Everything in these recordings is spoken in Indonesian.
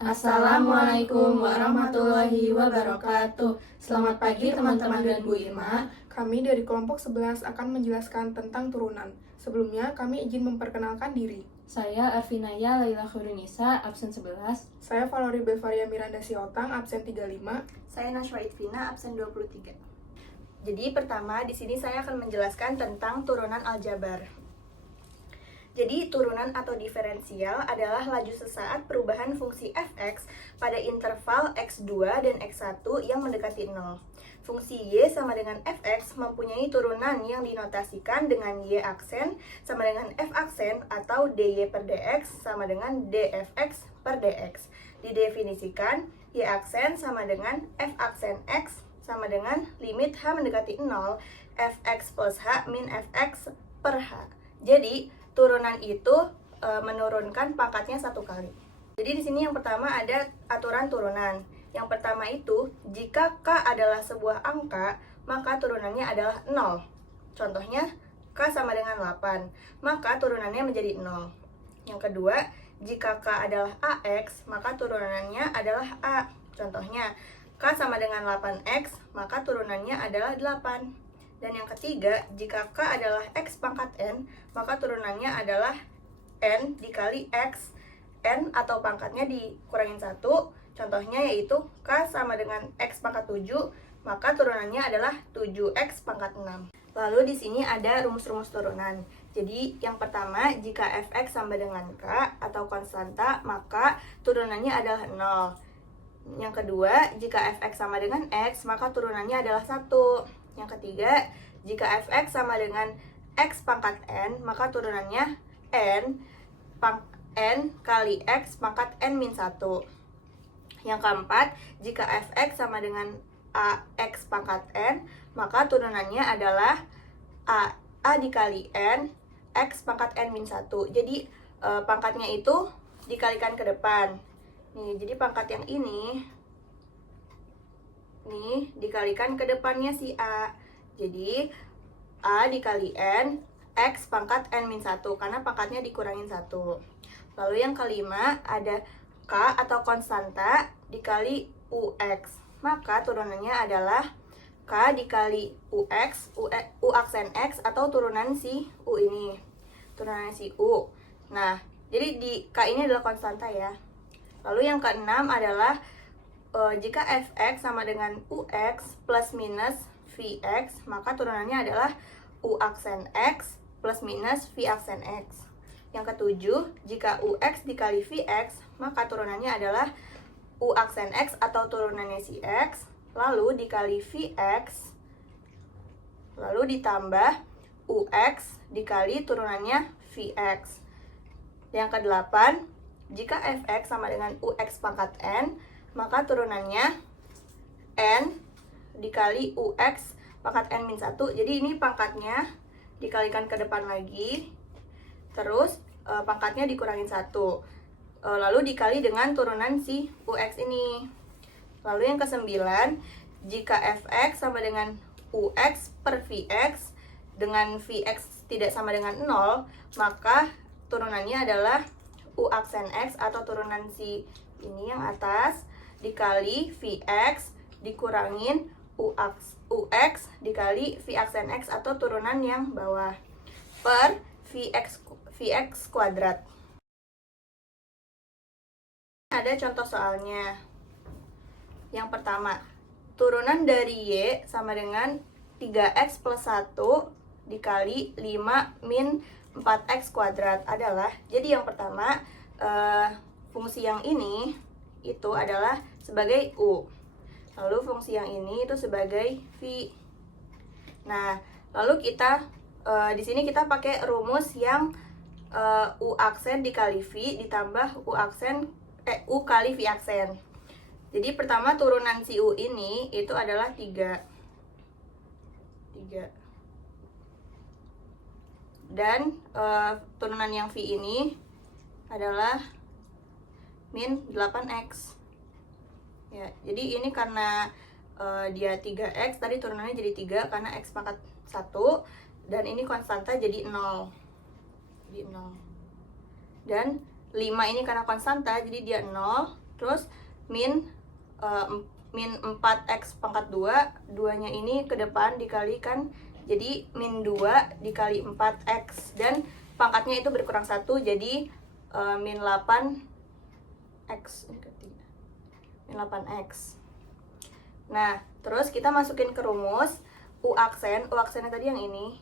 Assalamualaikum warahmatullahi wabarakatuh. Selamat pagi teman-teman dan Bu Irma. Kami dari kelompok 11 akan menjelaskan tentang turunan. Sebelumnya, kami izin memperkenalkan diri. Saya Arvinaya Laila Khurunisa, absen 11. Saya Valori Belvaria Miranda Siotang, absen 35. Saya Nashwa Itvina, absen 23. Jadi pertama, di sini saya akan menjelaskan tentang turunan aljabar. Jadi turunan atau diferensial adalah laju sesaat perubahan fungsi fx pada interval x2 dan x1 yang mendekati 0. Fungsi y sama dengan fx mempunyai turunan yang dinotasikan dengan y aksen sama dengan f aksen atau dy per dx sama dengan dfx per dx. Didefinisikan, y aksen sama dengan f aksen x sama dengan limit h mendekati 0 fx plus h min fx per h. Jadi turunan itu menurunkan pangkatnya satu kali. Jadi di sini yang pertama ada aturan turunan. Yang pertama itu, jika k adalah sebuah angka, maka turunannya adalah 0. Contohnya, k sama dengan 8, maka turunannya menjadi 0. Yang kedua, jika k adalah ax, maka turunannya adalah a. Contohnya, k sama dengan 8x, maka turunannya adalah 8. Dan yang ketiga, jika k adalah x pangkat n, maka turunannya adalah n dikali x. N atau pangkatnya dikurangin 1, contohnya yaitu k sama dengan x pangkat 7, maka turunannya adalah 7x pangkat 6. Lalu di sini ada rumus-rumus turunan. Jadi yang pertama, jika fx sama dengan k atau konstanta, maka turunannya adalah 0. Yang kedua, jika fx sama dengan x, maka turunannya adalah 1. Yang ketiga, jika fx sama dengan x pangkat n, maka turunannya n kali x pangkat n min 1. Yang keempat, jika fx sama dengan ax pangkat n, maka turunannya adalah a dikali n x pangkat n min 1. Jadi pangkatnya itu dikalikan ke depan. Nih, jadi pangkat yang ini nih dikalikan ke depannya si a. Jadi a dikali n x pangkat n min 1 karena pangkatnya dikurangin 1. Lalu yang kelima ada k atau konstanta dikali ux. Maka turunannya adalah k dikali ux, u aksen x atau turunan si u ini. Turunan si u. Nah, jadi di k ini adalah konstanta ya. Lalu yang keenam adalah jika fx sama dengan ux plus minus vx, maka turunannya adalah u aksen x plus minus v aksen x. Yang ketujuh, jika ux dikali vx, maka turunannya adalah u aksen x atau turunannya si x, lalu dikali vx, lalu ditambah ux dikali turunannya vx. Yang kedelapan, jika fx sama dengan ux pangkat n, maka turunannya n dikali ux pangkat n min 1. Jadi ini pangkatnya dikalikan ke depan lagi, terus pangkatnya dikurangin 1. Lalu dikali dengan turunan si ux ini. Lalu yang kesembilan, jika fx sama dengan ux per vx dengan vx tidak sama dengan 0, maka turunannya adalah u aksen x atau turunan si ini yang atas dikali vx dikurangin ux dikali v aksen x atau turunan yang bawah per vx kuadrat. Ada contoh soalnya. Yang pertama, turunan dari y sama dengan 3x plus 1 dikali 5 min 4x kuadrat adalah, jadi yang pertama fungsi yang ini itu adalah sebagai u, lalu fungsi yang ini itu sebagai v. Nah, lalu kita di sini kita pakai rumus yang u aksen dikali v ditambah u kali v aksen. Jadi pertama turunan si u ini itu adalah 3. Dan turunan yang v ini adalah min 8x. Ya, jadi ini karena dia 3x, tadi turunannya jadi 3 karena x pangkat 1, dan ini konstanta jadi 0. Jadi 0. Dan 5 ini karena konstanta, jadi dia 0. Terus min 4x pangkat 2, 2-nya ini ke depan dikalikan, jadi min 2 dikali 4x, dan pangkatnya itu berkurang 1, jadi min 8x. Min 8x. Nah, terus kita masukin ke rumus U aksennya tadi yang ini.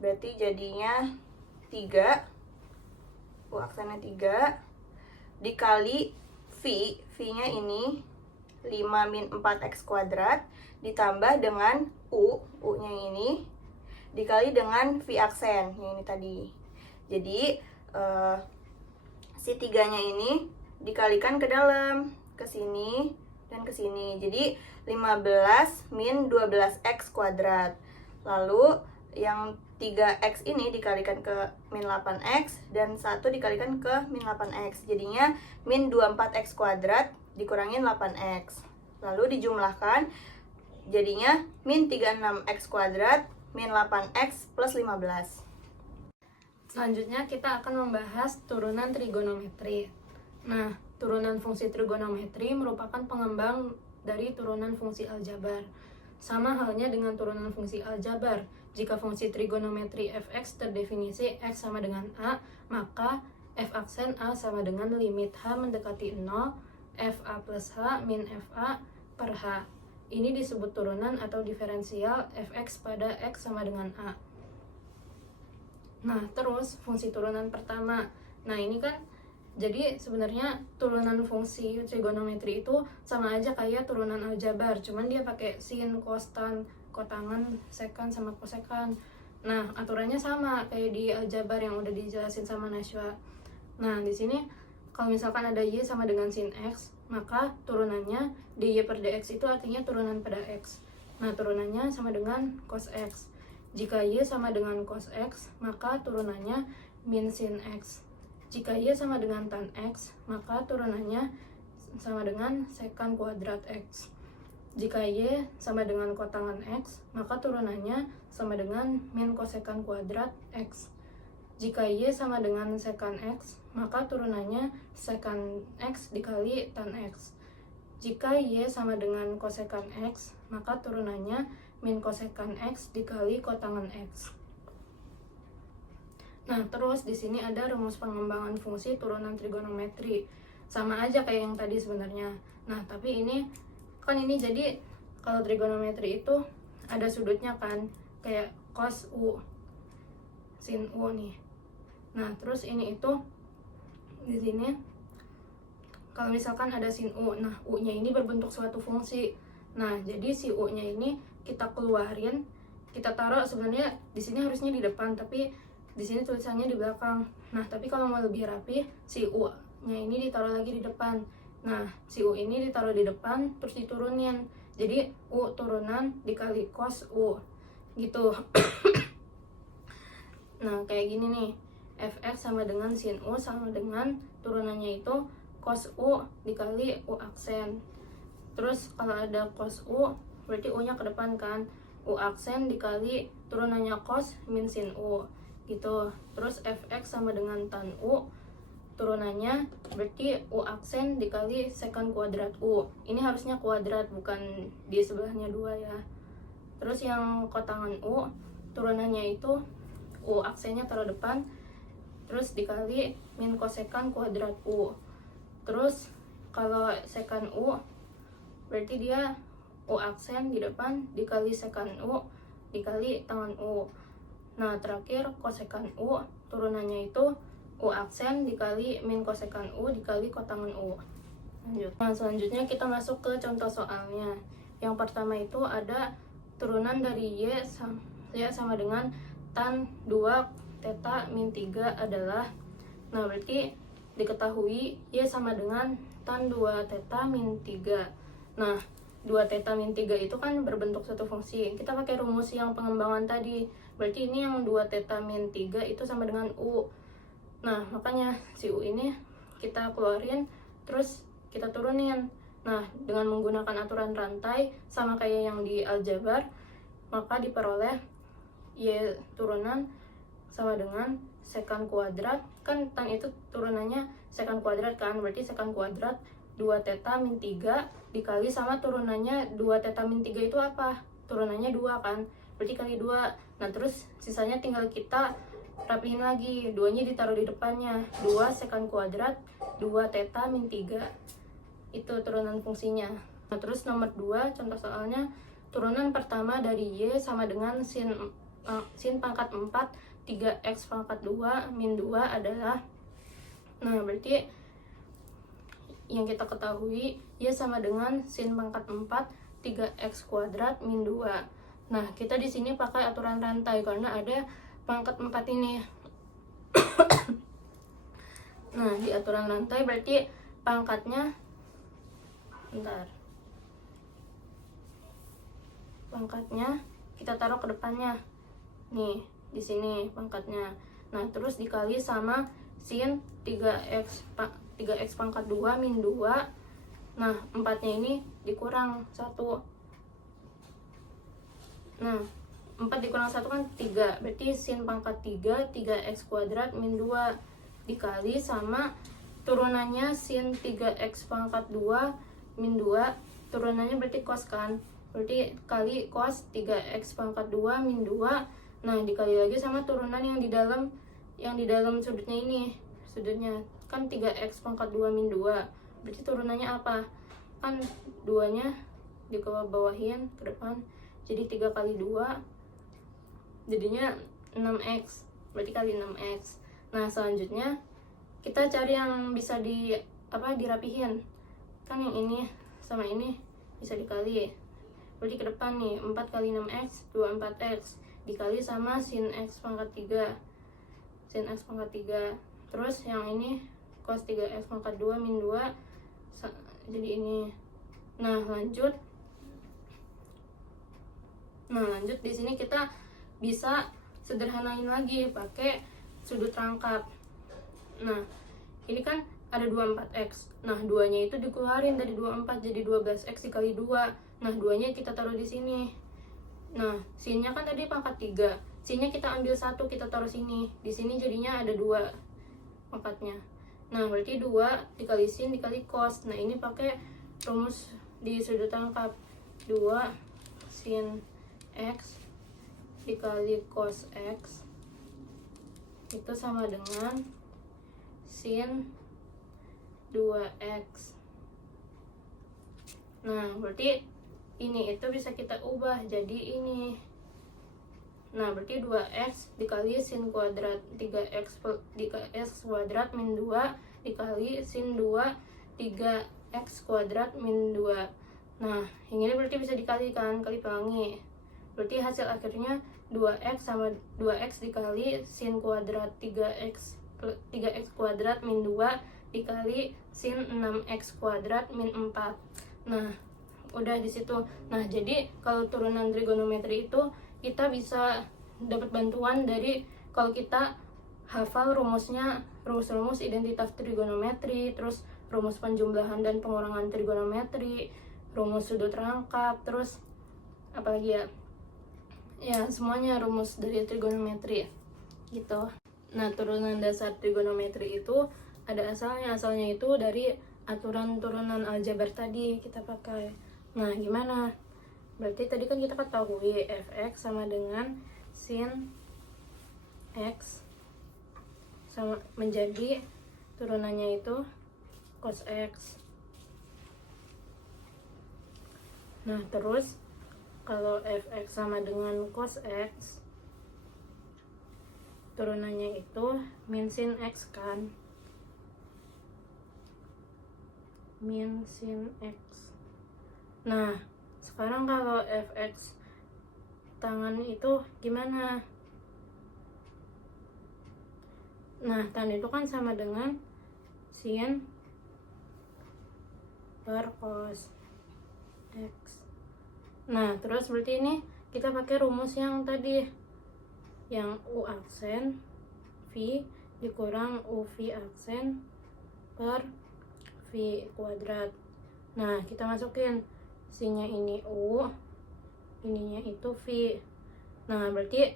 Berarti jadinya 3, U aksennya 3 dikali V-nya ini 5 min 4x kuadrat ditambah dengan U-nya ini dikali dengan V aksen yang ini tadi. Jadi si 3-nya ini dikalikan ke dalam, ke sini dan ke sini. Jadi 15 min 12x kuadrat. Lalu yang 3x ini dikalikan ke min 8x dan 1 dikalikan ke min 8x. Jadinya min 24x kuadrat dikurangin 8x. Lalu dijumlahkan jadinya min 36x kuadrat min 8x plus 15. Selanjutnya kita akan membahas turunan trigonometri. Nah, turunan fungsi trigonometri merupakan pengembang dari turunan fungsi aljabar. Sama halnya dengan turunan fungsi aljabar. Jika fungsi trigonometri fx terdefinisi x sama dengan a, maka f aksen a sama dengan limit h mendekati 0, fa plus h min fa per h. Ini disebut turunan atau diferensial fx pada x sama dengan a. Nah, terus fungsi turunan pertama. Nah, ini kan jadi sebenarnya turunan fungsi trigonometri itu sama aja kayak turunan aljabar, cuman dia pakai sin, cos, tan, kotangan, sekan sama kosekan. Nah, aturannya sama kayak di aljabar yang udah dijelasin sama Najwa. Nah, di sini kalau misalkan ada y sama dengan sin x, maka turunannya dy per dx itu artinya turunan pada x. Nah, turunannya sama dengan cos x. Jika y sama dengan cos x, maka turunannya min sin x. Jika y sama dengan tan x, maka turunannya sama dengan sekan kuadrat x. Jika y sama dengan kotangan x, maka turunannya sama dengan min kosekan kuadrat x. Jika y sama dengan sekan x, maka turunannya sekan x dikali tan x. Jika y sama dengan kosekan x, maka turunannya min kosekan x dikali kotangan x. Nah, terus di sini ada rumus pengembangan fungsi turunan trigonometri. Sama aja kayak yang tadi sebenarnya. Nah, tapi ini jadi kalau trigonometri itu ada sudutnya kan, kayak cos u, sin u nih. Nah, terus ini itu di sini kalau misalkan ada sin u, nah u-nya ini berbentuk suatu fungsi. Nah, jadi si u-nya ini kita keluarin, kita taruh sebenarnya di sini harusnya di depan, tapi di sini tulisannya di belakang. Nah, tapi kalau mau lebih rapi, si u-nya ini ditaruh lagi di depan. Nah, si u ini ditaruh di depan terus diturunin. Jadi u turunan dikali cos u gitu. Nah, kayak gini nih. Fx sama dengan sin u sama dengan turunannya itu cos u dikali u aksen. Terus kalau ada cos u, berarti u-nya ke depan kan. U aksen dikali turunannya cos min sin u gitu. Terus fx sama dengan tan u, turunannya berarti u aksen dikali sekan kuadrat u. Ini harusnya kuadrat, bukan di sebelahnya 2 ya. Terus yang kotangan u, turunannya itu u aksennya taruh depan, terus dikali min kosekan kuadrat u. Terus kalau sekan u, berarti dia u aksen di depan dikali sekan u dikali tangan u. Nah, terakhir kosekan u, turunannya itu u aksen dikali min kosekan u dikali kotangan u. Lanjut. Nah, selanjutnya kita masuk ke contoh soalnya. Yang pertama itu ada turunan dari y sama dengan tan 2 theta min 3 adalah. Nah, berarti diketahui y sama dengan tan 2 theta min 3. Nah, 2 theta min 3 itu kan berbentuk suatu fungsi. Kita pakai rumus yang pengembangan tadi. Berarti ini yang 2 theta min 3 itu sama dengan u. Nah, makanya si u ini kita keluarin, terus kita turunin. Nah, dengan menggunakan aturan rantai, sama kayak yang di aljabar, maka diperoleh y turunan sama dengan sekant kuadrat, kan tan itu turunannya sekant kuadrat kan, berarti sekant kuadrat 2 theta min 3 dikali sama turunannya 2 theta min 3 itu apa? Turunannya 2 kan, berarti kali 2. Nah terus sisanya tinggal kita rapihin lagi, 2-nya ditaruh di depannya, 2 sekant kuadrat 2 theta min 3, itu turunan fungsinya. Nah terus nomor 2 contoh soalnya, turunan pertama dari Y sama dengan sin pangkat 4 3x pangkat 2 min 2 adalah, nah berarti yang kita ketahui Y sama dengan sin pangkat 4 3x kuadrat min 2. Nah kita di sini pakai aturan rantai karena ada pangkat 4 ini. Nah di aturan rantai berarti pangkatnya, pangkatnya kita taruh ke depannya nih, di sini pangkatnya. Nah terus dikali sama sin 3x pangkat 2 min 2. Nah 4-nya ini dikurang 1. Nah 4 dikurang 1 kan 3, berarti sin pangkat 3 3x kuadrat min 2 dikali sama turunannya sin 3x pangkat 2 min 2, turunannya berarti cos kan, berarti kali cos 3x pangkat 2 min 2. Nah dikali lagi sama turunan yang di dalam sudutnya ini, sudutnya kan 3x pangkat 2 min 2, berarti turunannya apa? Kan 2-nya di bawahin ke depan, jadi 3 kali 2 jadinya 6x, berarti kali 6x. Nah selanjutnya kita cari yang bisa dirapihin, kan yang ini sama ini bisa dikali, berarti ke depan nih 4 kali 6x 24x dikali sama sin x pangkat 3 terus yang ini cos 3x pangkat 2 min 2 jadi ini. Nah lanjut di sini kita bisa sederhanain lagi pakai sudut rangkap. Nah ini kan ada 24x, nah 2-nya itu dikeluarin dari 24 jadi 12x dikali 2. Nah 2-nya kita taruh di sini. Nah sin-nya kan tadi pangkat 3, sin-nya kita ambil 1 kita taruh sini, di sini jadinya ada 2 pangkatnya. Nah berarti 2 dikali sin dikali cos. Nah ini pakai rumus di sudut rangkap, 2 sin x dikali cos x itu sama dengan sin 2x. Nah berarti ini itu bisa kita ubah jadi ini. Nah berarti 2x dikali sin kuadrat 3x kuadrat min 2 dikali sin 2 3x kuadrat min 2. Nah yang ini berarti bisa dikalikan, kali pelangi, berarti hasil akhirnya 2x sama 2x dikali sin kuadrat 3x kuadrat min 2 dikali sin 6x kuadrat min 4. Nah udah di situ. Nah jadi kalau turunan trigonometri itu kita bisa dapat bantuan dari kalau kita hafal rumusnya, rumus identitas trigonometri, terus rumus penjumlahan dan pengurangan trigonometri, rumus sudut rangkap, terus apalagi ya semuanya rumus dari trigonometri gitu. Nah turunan dasar trigonometri itu ada asalnya itu dari aturan turunan aljabar tadi kita pakai. Nah gimana? Berarti tadi kan kita ketahui fx sama dengan sin x sama menjadi turunannya itu cos x. Nah terus kalau fx sama dengan cos x, turunannya itu min sin x kan, min sin x. Nah sekarang kalau fx tangan itu gimana? Nah tan itu kan sama dengan sin per cos x. Nah terus berarti ini kita pakai rumus yang tadi, yang u aksen v dikurang uv aksen per v kuadrat. Nah kita masukin sin-nya ini u, ininya itu v. Nah berarti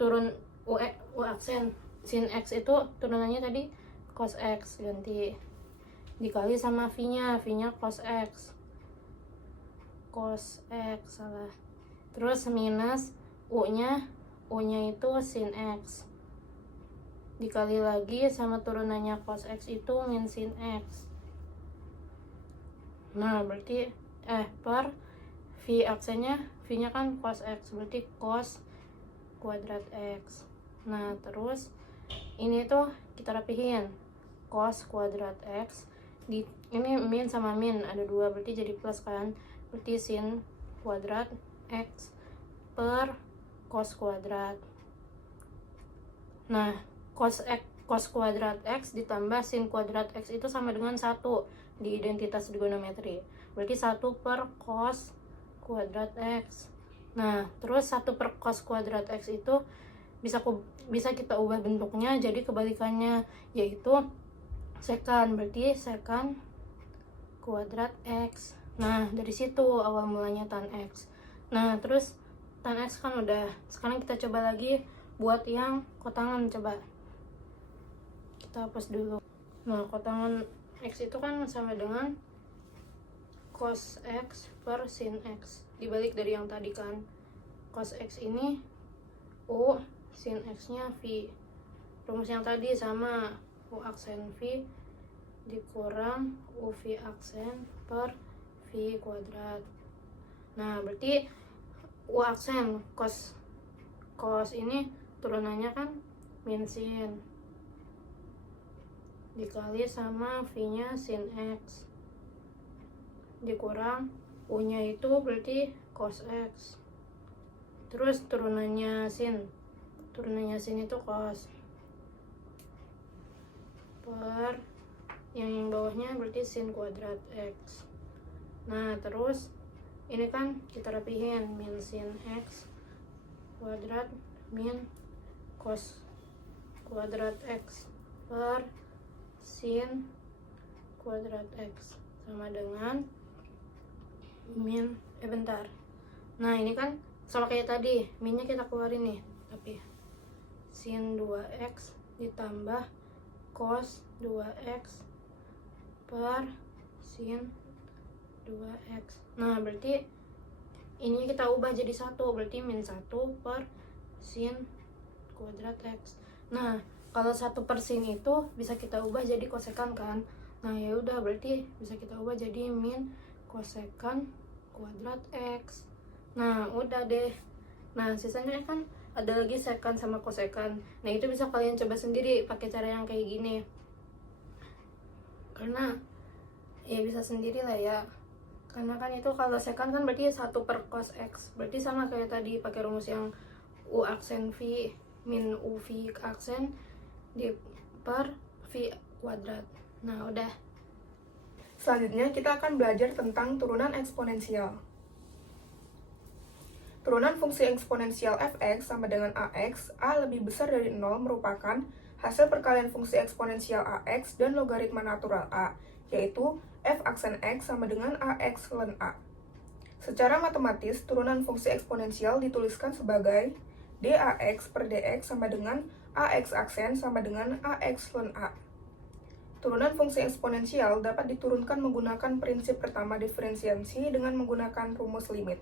turun u aksen sin X itu turunannya tadi cos X, ganti dikali sama V-nya cos X, salah. Terus minus U-nya itu sin X, dikali lagi sama turunannya cos X itu min sin X. Nah berarti per V aksennya, V-nya kan cos X, berarti cos kuadrat X. Nah terus ini tuh kita rapihin, cos kuadrat X ini min sama min ada 2, berarti jadi plus kan, berarti sin kuadrat X per cos kuadrat. Nah cos kuadrat X ditambah sin kuadrat X itu sama dengan 1 di identitas trigonometri, berarti 1 per cos kuadrat X. Nah terus 1 per cos kuadrat X itu bisa kita ubah bentuknya jadi kebalikannya, yaitu secant, berarti secant kuadrat X. Nah dari situ awal mulanya tan X. Nah terus tan X kan udah, sekarang kita coba lagi buat yang kotangan. Coba kita hapus dulu. Nah kotangan X itu kan sama dengan cos X per sin X, dibalik dari yang tadi kan. Cos X ini U, sin X nya V. Rumus yang tadi sama, U aksen V dikurang UV aksen per V kuadrat. Nah berarti U aksen cos ini turunannya kan min sin, dikali sama V-nya sin X, dikurang U-nya itu berarti cos X. Terus turunannya sin itu cos, per yang bawahnya berarti sin kuadrat X. Nah terus ini kan kita rapihin, min sin X kuadrat min cos kuadrat X per sin kuadrat X sama dengan min bentar. Nah ini kan sama kayak tadi, minnya kita keluarin nih, tapi sin 2x ditambah cos 2x per sin 2x. Nah berarti ini kita ubah jadi 1, berarti min 1 per sin kuadrat X. Nah kalau 1 per sin itu bisa kita ubah jadi kosekan kan. Nah ya udah, berarti bisa kita ubah jadi min kosekan kuadrat X. Nah udah deh. Nah sisanya kan ada lagi sekan sama kosekan. Nah itu bisa kalian coba sendiri pakai cara yang kayak gini, karena ya bisa sendiri lah ya. Karena kan itu kalau sekan kan berarti 1 per cos X, berarti sama kayak tadi pakai rumus yang U aksen V min UV aksen di per V kuadrat. Nah udah. Selanjutnya kita akan belajar tentang turunan eksponensial. Turunan fungsi eksponensial fx sama dengan ax, a lebih besar dari 0 merupakan hasil perkalian fungsi eksponensial ax dan logaritma natural a, yaitu f aksen x sama dengan ax ln a. Secara matematis, turunan fungsi eksponensial dituliskan sebagai dax per dx sama dengan ax aksen sama dengan ax ln a. Turunan fungsi eksponensial dapat diturunkan menggunakan prinsip pertama diferensiasi dengan menggunakan rumus limit.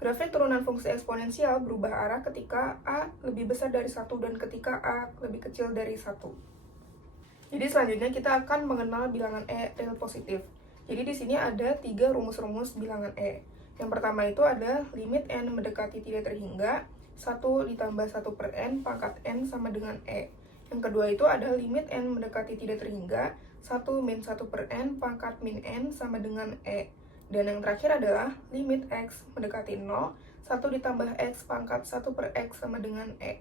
Grafik turunan fungsi eksponensial berubah arah ketika a lebih besar dari 1 dan ketika a lebih kecil dari 1. Jadi selanjutnya kita akan mengenal bilangan e real positif. Jadi di sini ada 3 rumus-rumus bilangan e. Yang pertama itu ada limit n mendekati tidak terhingga 1 ditambah 1 per n pangkat n sama dengan e. Yang kedua itu ada limit n mendekati tidak terhingga 1 min 1 per n pangkat min n sama dengan e. Dan yang terakhir adalah limit x mendekati 0, 1 ditambah x pangkat 1 per x sama dengan e.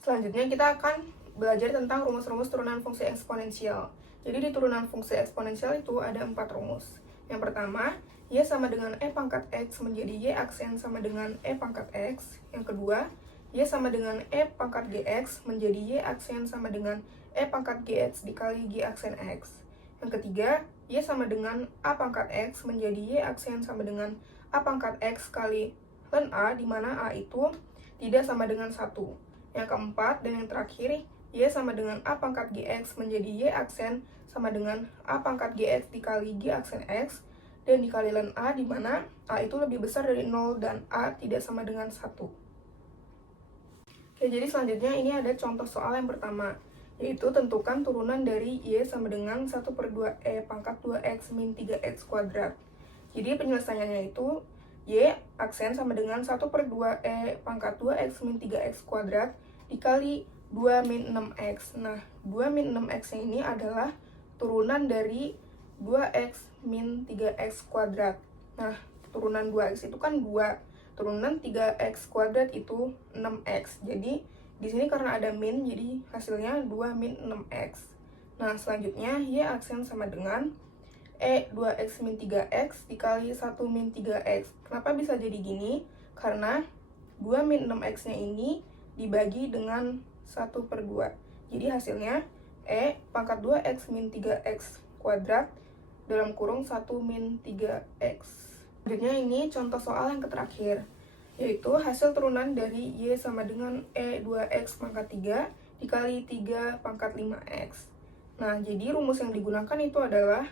Selanjutnya kita akan belajar tentang rumus-rumus turunan fungsi eksponensial. Jadi di turunan fungsi eksponensial itu ada 4 rumus. Yang pertama, y sama dengan e pangkat x menjadi y aksen sama dengan e pangkat x. Yang kedua, y sama dengan e pangkat gx menjadi y aksen sama dengan e pangkat gx dikali g aksen x. Yang ketiga, y sama dengan a pangkat x menjadi y aksen sama dengan a pangkat x kali ln a, di mana a itu tidak sama dengan 1. Yang keempat dan yang terakhir, Y sama dengan A pangkat GX menjadi Y aksen sama dengan A pangkat GX dikali G aksen X, dan dikali ln A, di mana A itu lebih besar dari 0 dan A tidak sama dengan 1. Oke, jadi selanjutnya ini ada contoh soal yang pertama, yaitu tentukan turunan dari Y sama dengan 1/2E pangkat 2X min 3X kuadrat. Jadi penyelesaiannya itu Y aksen sama dengan 1/2E pangkat 2X min 3X kuadrat dikali 2 min 6X. Nah, 2 min 6X ini adalah turunan dari 2X min 3X kuadrat. Nah, turunan 2X itu kan 2, turunan 3X kuadrat itu 6X. Jadi, di sini karena ada min, jadi hasilnya 2 min 6X. Nah, selanjutnya Y aksen sama dengan E 2X min 3X dikali 1 min 3X. Kenapa bisa jadi gini? Karena 2 min 6X-nya ini dibagi dengan 1/2. Jadi hasilnya E pangkat 2X min 3X kuadrat dalam kurung 1 min 3X. Selanjutnya ini contoh soal yang terakhir, yaitu hasil turunan dari Y sama dengan E 2X pangkat 3 dikali 3 pangkat 5X. Nah, jadi rumus yang digunakan itu adalah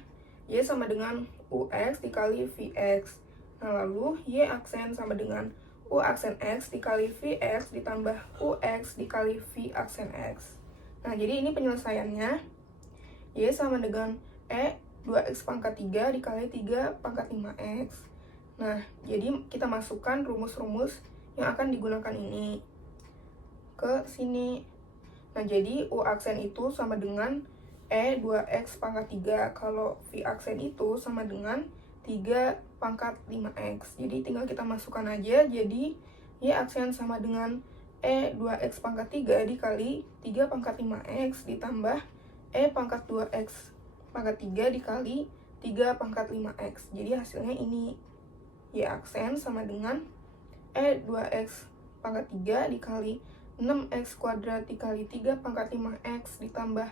Y sama dengan UX dikali VX. Nah, lalu Y aksen sama dengan U aksen X dikali VX ditambah UX dikali V aksen X. Nah, jadi ini penyelesaiannya Y sama dengan E 2X pangkat 3 dikali 3 pangkat 5X. Nah, jadi kita masukkan rumus-rumus yang akan digunakan ini ke sini. Nah, jadi U aksen itu sama dengan E 2X pangkat 3. Kalau V aksen itu sama dengan 3 pangkat 5X. Jadi tinggal kita masukkan aja. Jadi Y aksen sama dengan E 2X pangkat 3 dikali 3 pangkat 5X ditambah E pangkat 2X pangkat 3 dikali 3 pangkat 5X. Jadi hasilnya ini. Y aksen sama dengan E 2X pangkat 3 dikali 6X kuadrat dikali 3 pangkat 5X ditambah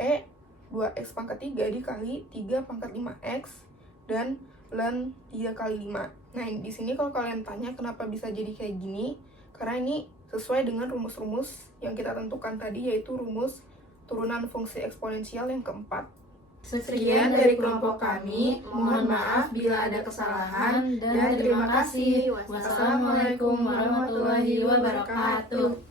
E 2X pangkat 3 dikali 3 pangkat 5X dan ln 3 kali 5. Nah, di sini kalau kalian tanya kenapa bisa jadi kayak gini, karena ini sesuai dengan rumus-rumus yang kita tentukan tadi, yaitu rumus turunan fungsi eksponensial yang keempat. Sekian dari kelompok kami, mohon maaf bila ada kesalahan dan terima kasih. Wassalamualaikum warahmatullahi wabarakatuh.